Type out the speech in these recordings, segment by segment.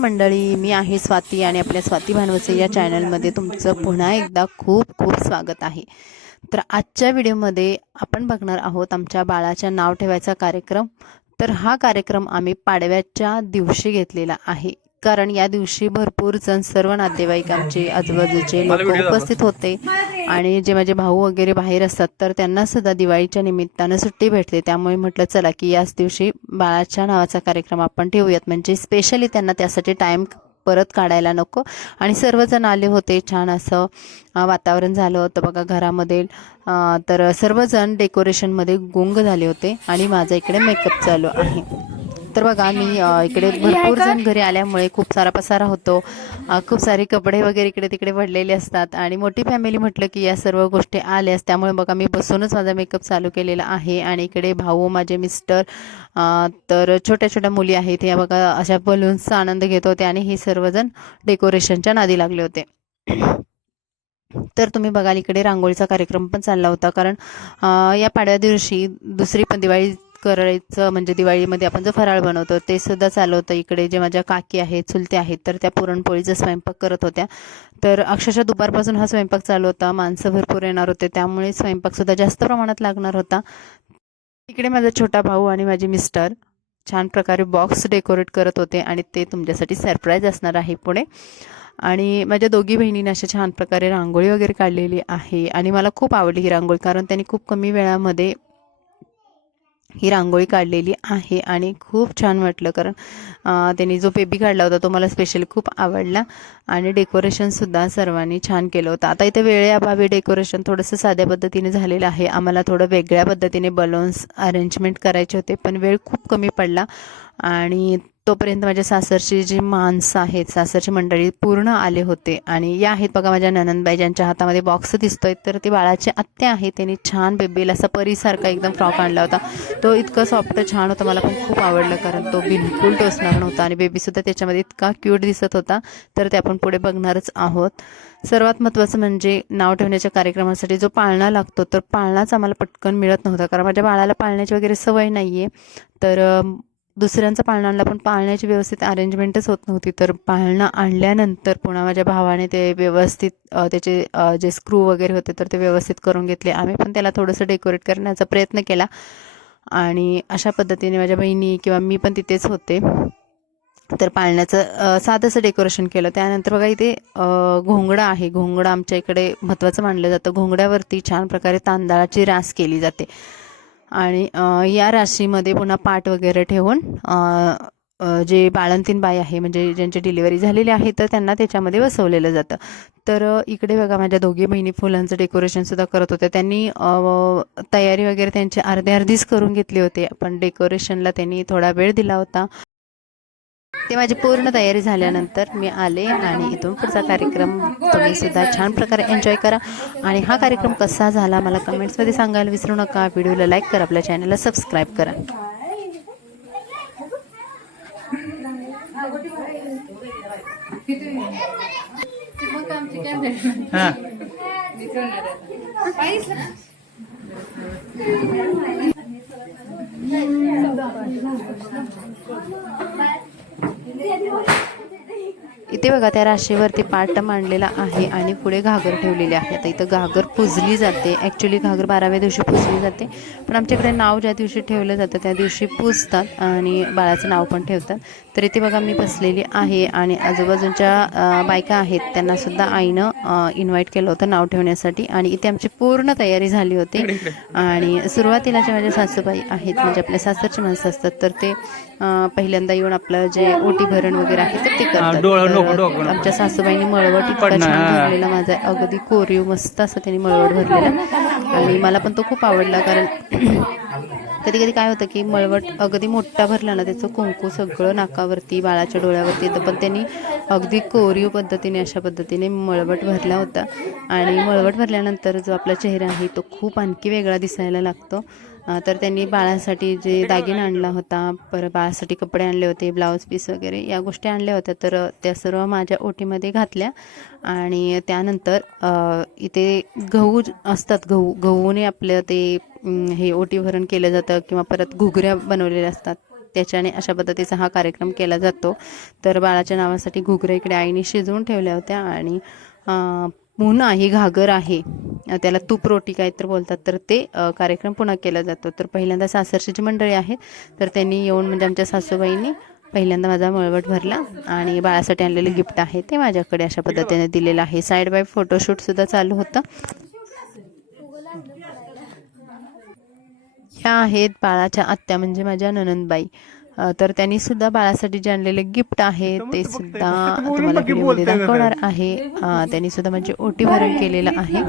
मंडळी, मी आहे स्वाती आणि आपल्या स्वाती भानवसे या चॅनलमध्ये तुमचं पुन्हा एकदा खूप खूप स्वागत आहे। तर आजच्या व्हिडिओमध्ये आपण बघणार आहोत आमच्या बाळाच्या नाव ठेवायचा कार्यक्रम। तर हा कार्यक्रम आम्ही पाडव्याच्या दिवशी घेतलेला आहे, कारण या दिवशी भरपूर जण सर्व नातेवाईक आमचे आजूबाजूचे लोक उपस्थित होते आणि जे माझे भाऊ वगैरे बाहेर असतात तर त्यांना सुद्धा दिवाळीच्या निमित्तानं सुट्टी भेटते। त्यामुळे म्हटलं चला की याच दिवशी बाळाच्या नावाचा कार्यक्रम आपण ठेवूयात, म्हणजे स्पेशली त्यांना त्यासाठी टाइम परत काढायला नको। आणि सर्वजण आले होते, छान असं वातावरण झालं होतं बघा घरामध्ये। तर सर्वजण डेकोरेशनमध्ये गुंग झाले होते आणि माझा इकडे मेकअप चालू आहे। तर बघा मी इकडे भरपूर जण घरी आल्यामुळे खूप सारा पसारा होतो, खूप सारे कपडे वगैरे इकडे तिकडे पडलेले असतात आणि मोठी फॅमिली म्हटलं की या सर्व गोष्टी आल्यास, त्यामुळे बघा मी बसूनच माझा मेकअप चालू केलेला आहे। आणि इकडे भाऊ, माझे मिस्टर, तर छोट्या छोट्या मुली आहेत या बघा अशा बलून्सचा आनंद घेत होते आणि हे सर्वजण डेकोरेशनच्या नादी लागले होते। तर तुम्ही बघाल इकडे रांगोळीचा कार्यक्रम पण चालला होता, कारण या पाडव्या दिवशी दुसरी पण दिवाळी करायचं, म्हणजे दिवाळीमध्ये आपण जो फराळ बनवतो ते सुद्धा चालू होतं। इकडे जे माझ्या काकी आहेत, चुलते आहेत, तर त्या पुरणपोळीचा स्वयंपाक करत होत्या। तर अक्षरशः दुपारपासून हा स्वयंपाक चालू होता, माणसं भरपूर येणार होते, त्यामुळे स्वयंपाकसुद्धा जास्त प्रमाणात लागणार होता। इकडे माझा छोटा भाऊ आणि माझे मिस्टर छान प्रकारे बॉक्स डेकोरेट करत होते आणि ते तुमच्यासाठी सरप्राईज असणार आहे पुढे। आणि माझ्या दोघी बहिणींनी अशा छान प्रकारे रांगोळी वगैरे काढलेली आहे आणि मला खूप आवडली ही रांगोळी, कारण त्यांनी खूप कमी वेळामध्ये ही रांगोळी काढलेली आहे आणि खूप छान वाटलं। कारण त्यांनी जो बेबी काढला होता तो मला स्पेशली खूप आवडला आणि डेकोरेशनसुद्धा सर्वांनी छान केलं होतं। आता इथे वेळेअभावी डेकोरेशन थोडंसं साध्या पद्धतीने झालेलं आहे, आम्हाला थोडं वेगळ्या पद्धतीने बलून्स अरेंजमेंट करायचे होते, पण वेळ खूप कमी पडला आणि तोपर्यंत माझ्या सासरची जी माणसं आहेत, सासरची मंडळी पूर्ण आले होते। आणि या आहेत बघा माझ्या ननंदबाई, ज्यांच्या हातामध्ये बॉक्स दिसतोय, तर ती बाळाची आत्या आहे। त्यांनी छान बेबीला असा परीसारखा एकदम फ्रॉक आणला होता, तो इतका सॉफ्ट छान होता, मला पण खूप आवडलं, कारण तो बिलकुल टोचणार नव्हता आणि बेबीसुद्धा त्याच्यामध्ये इतका क्यूट दिसत होता। तर ते आपण पुढे बघणारच आहोत। सर्वात महत्त्वाचं म्हणजे नाव ठेवण्याच्या कार्यक्रमासाठी जो पाळणा लागतो, तर पाळणाच आम्हाला पटकन मिळत नव्हता, कारण माझ्या बाळाला पाळण्याची वगैरे सवय नाही आहे। तर दुसऱ्यांचा पाळणा आणला पण पाळण्याची व्यवस्थित अरेंजमेंटच होत नव्हती। तर पाळणा आणल्यानंतर पुन्हा माझ्या भावाने ते व्यवस्थित त्याचे जे स्क्रू वगैरे होते तर ते व्यवस्थित करून घेतले। आम्ही पण त्याला थोडंसं डेकोरेट करण्याचा प्रयत्न केला आणि अशा पद्धतीने माझ्या बहिणी किंवा मी पण तिथेच होते। तर पाळण्याचं साधंसं डेकोरेशन केलं। त्यानंतर बघा इथे घोंगडा आहे, घोंगडा आमच्या इकडे महत्त्वाचं मानलं जातं। घोंगड्यावरती छान प्रकारे तांदळाची रास केली जाते आणि या राशीमध्ये पुन्हा पाट वगैरे ठेवून जे बाळंतीण बाई आहे, म्हणजे ज्यांची डिलिव्हरी झालेली आहे, तर त्यांना त्याच्यामध्ये बसवलेलं जातं। तर इकडे बघा माझ्या दोघी बहिणी फुलांचं डेकोरेशनसुद्धा करत होत्या। त्यांनी तयारी वगैरे त्यांची अर्धीच करून घेतली होती, पण डेकोरेशनला त्यांनी थोडा वेळ दिला होता। ते माझी पूर्ण तयारी झाल्यानंतर मी आले आणि इथून पुढचा कार्यक्रम तुम्ही सुद्धा छान प्रकारे एन्जॉय करा। आणि हा कार्यक्रम कसा झाला मला कमेंट्समध्ये सांगायला विसरू नका। व्हिडिओला लाईक करा, आपल्या चॅनलला सबस्क्राईब करा। इथे बघा त्या राशीवरती पाट मांडलेला आहे आणि पुढे घागर ठेवलेली आहे। आता इथं घागर पुजली जाते, ॲक्च्युली घागर 12व्या दिवशी पुजली जाते, पण आमच्याकडे नाव ज्या दिवशी ठेवलं जातं त्या दिवशी पुजतात आणि बाळाचं नाव पण ठेवतात। तर इथे बघा मी बसलेली आहे आणि आजूबाजूच्या बायका आहेत, त्यांनासुद्धा आईनं इन्व्हाइट केलं होतं नाव ठेवण्यासाठी आणि इथे आमची पूर्ण तयारी झाली होती। आणि सुरुवातीला जे माझ्या सासूबाई आहेत, म्हणजे आपल्या सासरची माणसं असतात, तर ते पहिल्यांदा येऊन आपलं जे ओटी भरण वगैरे आहे तर ते करतात। आमच्या सासूबाईंनी मळवट इतका छान भरलेला माझा, अगदी कोरीव मस्त असं त्यांनी मळवट भरलेला आणि मला पण तो खूप आवडला। कारण कधी कधी काय होतं की मळवट अगदी मोठा भरला ना, त्याचं कुंकू सगळं नाकावरती, बाळाच्या डोळ्यावरती येतं, पण त्यांनी अगदी कोरीव पद्धतीने अशा पद्धतीने मळवट भरला होता। आणि मळवट भरल्यानंतर जो आपला चेहरा आहे तो खूप आणखी वेगळा दिसायला लागतो। तर त्यांनी बाळासाठी जे दागिना आणला होता, परत बाळासाठी कपडे आणले होते, ब्लाऊज पीस वगैरे या गोष्टी आणल्या होत्या, तर त्या सर्व माझ्या ओटीमध्ये घातल्या। आणि त्यानंतर इथे गहू असतात, गहूने आपलं ते हे ओटी भरण केलं जातं, किंवा परत घुगऱ्या बनवलेल्या असतात, त्याच्याने अशा पद्धतीचा हा कार्यक्रम केला जातो. तर बाळाच्या नावासाठी घुगऱ्या इकडे आईने शिजवून ठेवल्या होत्या आणि पुन्हा ही घागर आहे, त्याला तूप रोटी काय तर बोलतात, तर ते कार्यक्रम पुन्हा केला जातो. तर पहिल्यांदा सासरची जी मंडळी आहेत तर त्यांनी येऊन म्हणजे आमच्या सासूबाईंनी पहिल्यांदा माझा मळवट भरला आणि बाळासाठी आणलेले गिफ्ट आहे ते माझ्याकडे अशा पद्धतीने दिलेलं आहे. साईड बाय फोटोशूटसुद्धा चालू होतं. ह्या आहेत बाळाच्या आत्या म्हणजे माझ्या ननंदबाई. तर त्यांनी सुद्धा बाळासाठी जे आणलेले गिफ्ट आहे ते सुद्धा तुम्हाला व्हिडिओमध्ये दाखवणार आहे. त्यांनी सुद्धा म्हणजे ओटी भरण केलेलं आहे.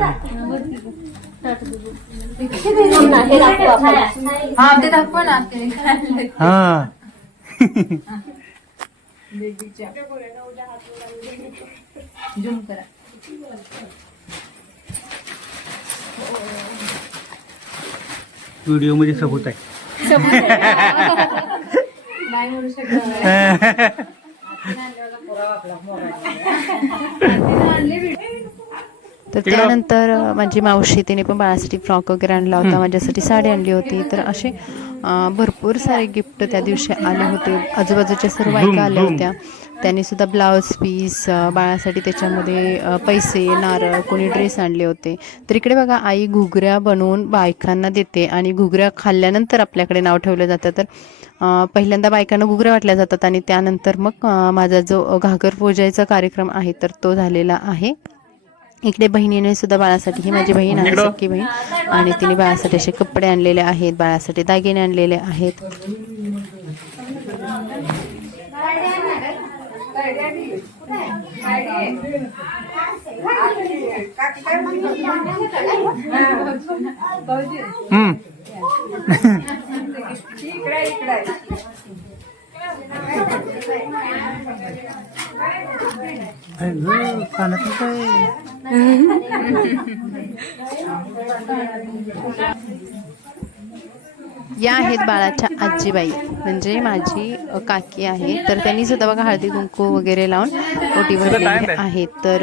व्हिडिओ मध्ये सबूत आहे. तर त्यानंतर माझी मावशी तिने पण बाळासाठी फ्रॉक वगैरे आणला होता, माझ्यासाठी साडी आणली होती. तर असे भरपूर सारे गिफ्ट त्या दिवशी आले होते. आजूबाजूच्या सर्व बायका आल्या होत्या, त्यांनी सुद्धा ब्लाऊज पीस बाळासाठी, त्याच्यामध्ये पैसे, नारळ, कोणी ड्रेस आणले होते. तर इकडे बघा आई घुगऱ्या बनवून बायकांना देते आणि घुगऱ्या खाल्ल्यानंतर आपल्याकडे नाव ठेवलं जातं. तर पहिल्यांदा बायकांना घुगऱ्या वाटल्या जातात आणि त्यानंतर मग माझा जो घागर पूजायचा कार्यक्रम आहे तर तो झालेला आहे. इकडे बहिणीने सुद्धा बाळासाठी, ही माझी बहीण आहे, सख्खी बहीण, आणि तिने बाळासाठी असे कपडे आणलेले आहेत, बाळासाठी दागिने आणलेले आहेत. या आहेत बाळाच्या आजीबाई म्हणजे माझी काकी आहे. तर त्यांनी सुद्धा बघा हळदी कुंकू वगैरे लावून ओटी भरलेली आहे. तर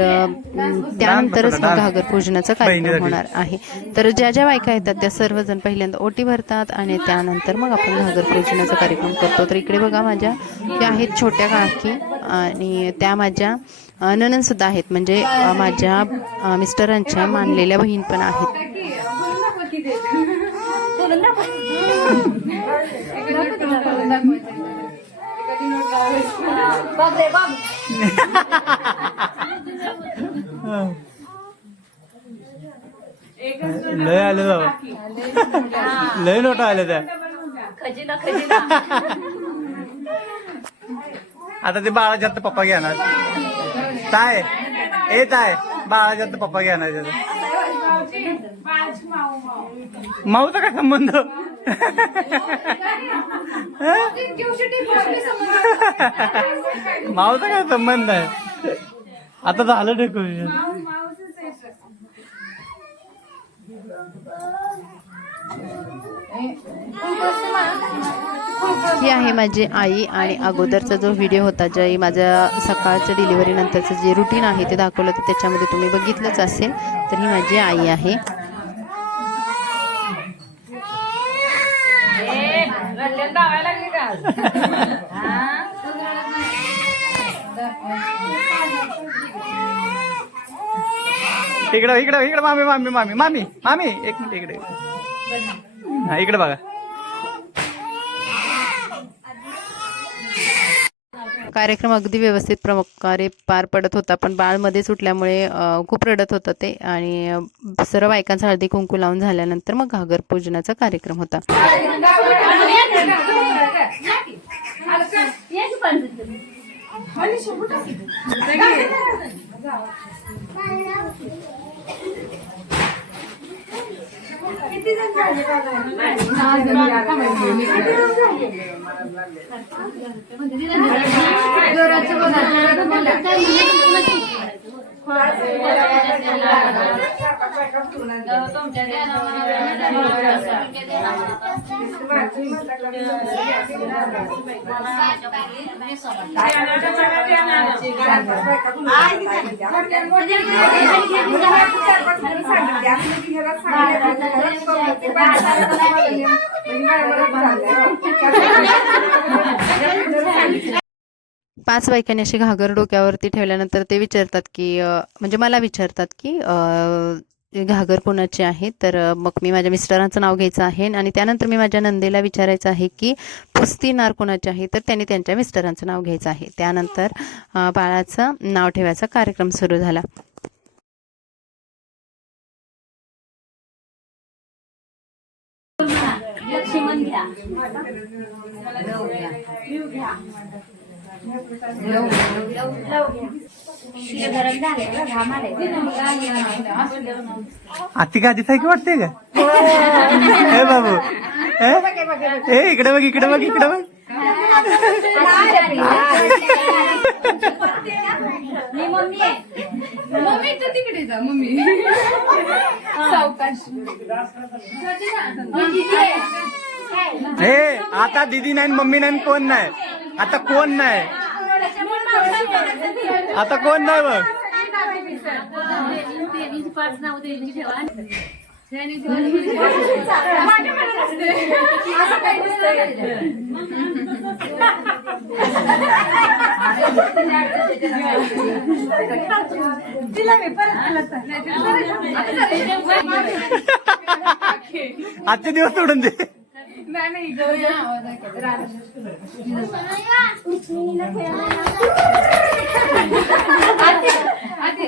त्यानंतरच घागर पूजनाचा कार्यक्रम होणार आहे. तर ज्या ज्या बायका येतात त्या सर्वजण पहिल्यांदा ओटी भरतात आणि त्यानंतर मग आपण घागर पूजनाचा कार्यक्रम करतो. तर इकडे बघा माझ्या त्या आहेत छोट्या काकी आणि त्या माझ्या नणंद सुद्धा आहेत, म्हणजे माझ्या मिस्टरांच्या मानलेल्या बहीण पण आहेत. लय आलं बाबा, लय नोटा आल्या त्या. आता ते बाळाच्या हात पप्पा घेणार काय येत आहे, बाळाच्या हात पप्पा घेणार त्याचा. माऊचा काय संबंध? माऊचा काय संबंध आहे? आता झालं डेकोरेशन. ही आहे माझी आई आणि अगोदरचा जो व्हिडिओ होता, जे माझ्या सकाळचं डिलिव्हरी नंतरचं जे रुटीन आहे ते दाखवलं तर त्याच्यामध्ये तुम्ही बघितलंच असेल. तर ही माझी आई आहे. इकडं इकडं इकडं मामी मामी मामी मामी मामी एक मिनिट इकडे. हा इकडे बघा. कार्यक्रम अगदी व्यवस्थित प्रकारे पार पडत होता, पण बाळ मध्ये सुटल्यामुळे खूप रडत होतं ते. आणि सर्व बायकांचा हळदी कुंकू लावून झाल्यानंतर मग घागर पूजनाचा कार्यक्रम होता. पाच बायकांनी अशी घागर डोक्यावरती ठेवल्यानंतर ते विचारतात की म्हणजे मला विचारतात की घागर कोणाची आहे. तर मग मी माझ्या मिस्टरांचं नाव घ्यायचं आहे आणि त्यानंतर मी माझ्या नंदेला विचारायचं आहे की पुस्ती नार कोणाची आहे. तर त्यांनी त्यांच्या मिस्टरांचं नाव घ्यायचं आहे. त्यानंतर बाळाचं नाव ठेवायचा कार्यक्रम सुरू झाला. लक्ष्मण घ्या. आती का दिसाय की वाटते का हे बाबू हे इकडे बघ इकडे बघ इकडे बघ. मी मम्मी आहे. मम्मी तर तिकडे जा मम्मी सावकाश. हे आता दीदी नाही मम्मी नाही कोण नाही आता कोण नाही आता कोण नाही बघ. आजचे दिवस सोडून दे. नाही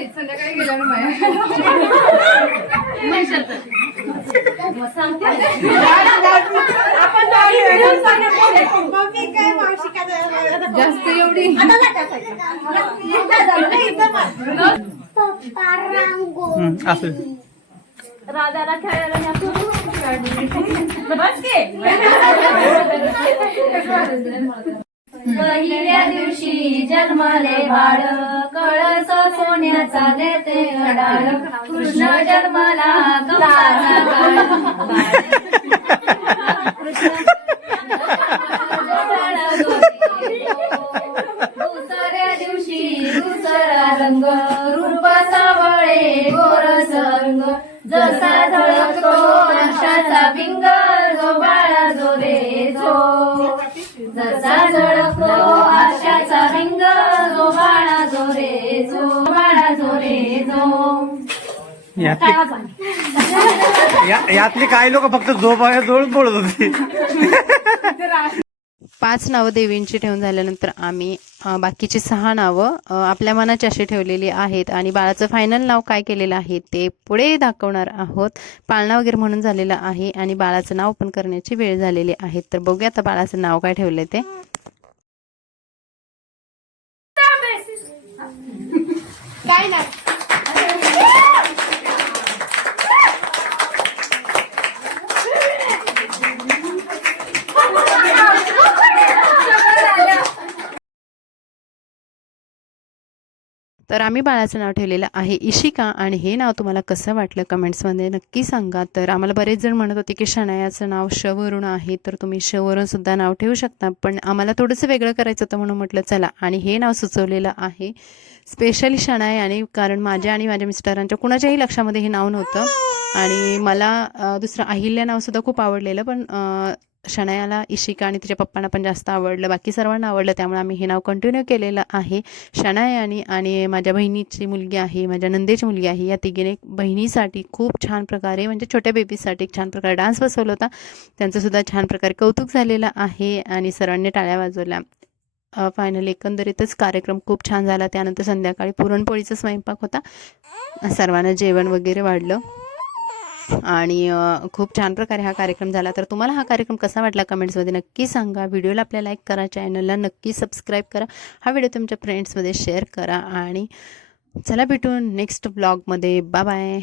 संध्याकाळी गेल्यावर जास्त एवढी असं राजाला खेळायला पहिल्या दिवशी जन्माले बाळ कळस सोन्याचा देते अडाळ कृष्ण जन्माला कंसाचा दुसऱ्या दिवशी दुसरा रंग रूप सावळे गोरस रंग जसा झळकतो नक्षाचा पिंग जो बाळा जो रे जो जसा झळकतो आशाचा रिंग जो बाळा जो रे जो बाळा जो रे जो. यातली काही लोक फक्त झोळ बोलत होते. 5 नावं देवींची ठेवून झाल्यानंतर आम्ही बाकीची 6 नावं आपल्या मनाची अशी ठेवलेली आहेत आणि बाळाचं फायनल नाव काय केलेलं आहे ते पुढे दाखवणार आहोत. पाळणा वगैरे म्हणून झालेलं आहे आणि बाळाचं नाव पण करण्याची वेळ झालेली आहे. तर बघूया आता बाळाचं नाव काय ठेवले ते. काय नाही तर आम्ही बाळाचं नाव ठेवलेलं आहे इशिका आणि हे नाव तुम्हाला कसं वाटलं कमेंट्समध्ये नक्की सांगा. तर आम्हाला बरेच जण म्हणत होते की शनायाचं नाव श वरून आहे तर तुम्ही श वरून सुद्धा नाव ठेवू शकता. पण आम्हाला थोडंसं वेगळं करायचं होतं म्हणून म्हटलं चला आणि हे नाव सुचवलेलं आहे स्पेशली शनाया आणि कारण माझ्या आणि माझ्या मिस्टरांच्या कुणाच्याही लक्षामध्ये हे नाव नव्हतं आणि मला दुसरं अहिल्या नावसुद्धा खूप आवडलेलं पण शनायाला इशिका आणि तिच्या पप्पांना पण जास्त आवडलं बाकी सर्वांना आवडलं त्यामुळे आम्ही हे नाव कंटिन्यू केलेलं आहे. शनायानी आणि माझ्या बहिणीची मुलगी आहे माझ्या नंदेची मुलगी आहे या तिघीने बहिणीसाठी खूप छान प्रकारे म्हणजे छोट्या बेबीसाठी एक छान प्रकारे डान्स बसवला होता. त्यांचंसुद्धा छान प्रकारे कौतुक झालेलं आहे आणि सर्वांनी टाळ्या वाजवल्या. फायनली एकंदरीतच कार्यक्रम खूप छान झाला. त्यानंतर संध्याकाळी पुरणपोळीचा स्वयंपाक होता सर्वांना जेवण वगैरे वाढलं आणि खूप छान प्रकारे हा कार्यक्रम झाला. तर तुम्हाला हा कार्यक्रम कसा वाटला कमेंट्समध्ये नक्की सांगा. व्हिडिओला आपल्या लाईक करा चॅनलला नक्की सबस्क्राईब करा हा व्हिडिओ तुमच्या फ्रेंड्समध्ये शेअर करा आणि चला भेटून नेक्स्ट ब्लॉगमध्ये. Bye bye.